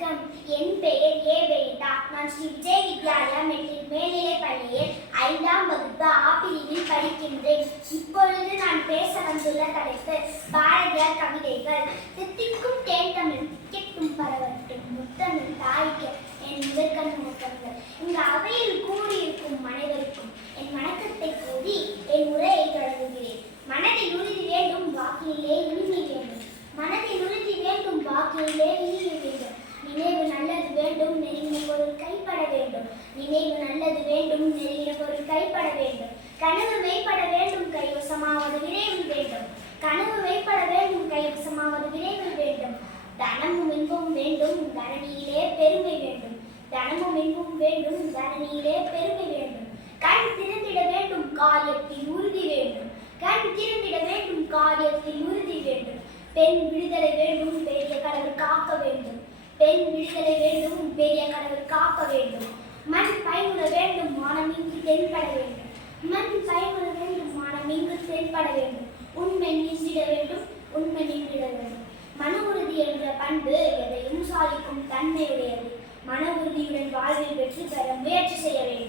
வணக்கம். என் பெயர் ஏ வேதா. நான் ஸ்ரீ விஜய் வித்யாலயா மெட்ரிக் மேல்நிலைப் பள்ளியில் 5ஆம் வகுப்பு ஆ பிரிவில் படிக்கின்றேன். இப்பொழுது நான் பேச வந்துள்ள தலைப்பு பாரதியார் கவிதைகள். தித்திக்கும் தேன் தமிழ் திக்கெட்டும் பரவட்டும் முத்தமிழ் தாய்க்கு என் முதற்கண் முழக்கங்கள். இந்த அவையில் கூடியிருக்கும் அனைவருக்கும் என் வணக்கத்தை கூறி என் உரையை தொடங்குகிறேன். மனதில் உறுதி வேண்டும், வாக்கிலே இனிமை வேண்டும். மனதில் உறுதி வேண்டும், வாக்கிலே இனிமை வேண்டும். நினைவு நல்லது வேண்டும், நெருங்கின பொருள் கைப்பட வேண்டும். நினைவு நல்லது வேண்டும், நெருங்கின பொருள் கைப்பட வேண்டும். கனவு மெய்ப்பட வேண்டும், கைவசமாவது விரைவில் வேண்டும். கனவு மெய்ப்பட வேண்டும், கைவசமாவது விரைவில் வேண்டும். தனமும் இன்பமும் வேண்டும், தரணியிலே பெருமை வேண்டும். தனமும் இன்பமும் வேண்டும், தரணியிலே பெருமை வேண்டும். கண் திறந்திட வேண்டும், காரியத்தில் உறுதி வேண்டும். கண் திறந்திட வேண்டும், காரியத்தில் உறுதி வேண்டும். பெண் விடுதலை வேண்டும், பெரிய கடவுள் காக்க வேண்டும். பெண் விடுதலை வேண்டும், பெரிய கடவுள் காக்க வேண்டும். மண் பயனுற வேண்டும், மானமிங்கு தென்பட வேண்டும். மண் பயனுற வேண்டும், மானமிங்கு தென்பட வேண்டும். உண்மை நீந்திட வேண்டும், உண்மை நின்றிட வேண்டும். மன உறுதி என்ற பண்பு எதையும் சாதிக்கும் தன்மையுடையது. மன உறுதியுடன் வாழ்வில் வெற்றி பெற முயற்சி செய்ய வேண்டும்.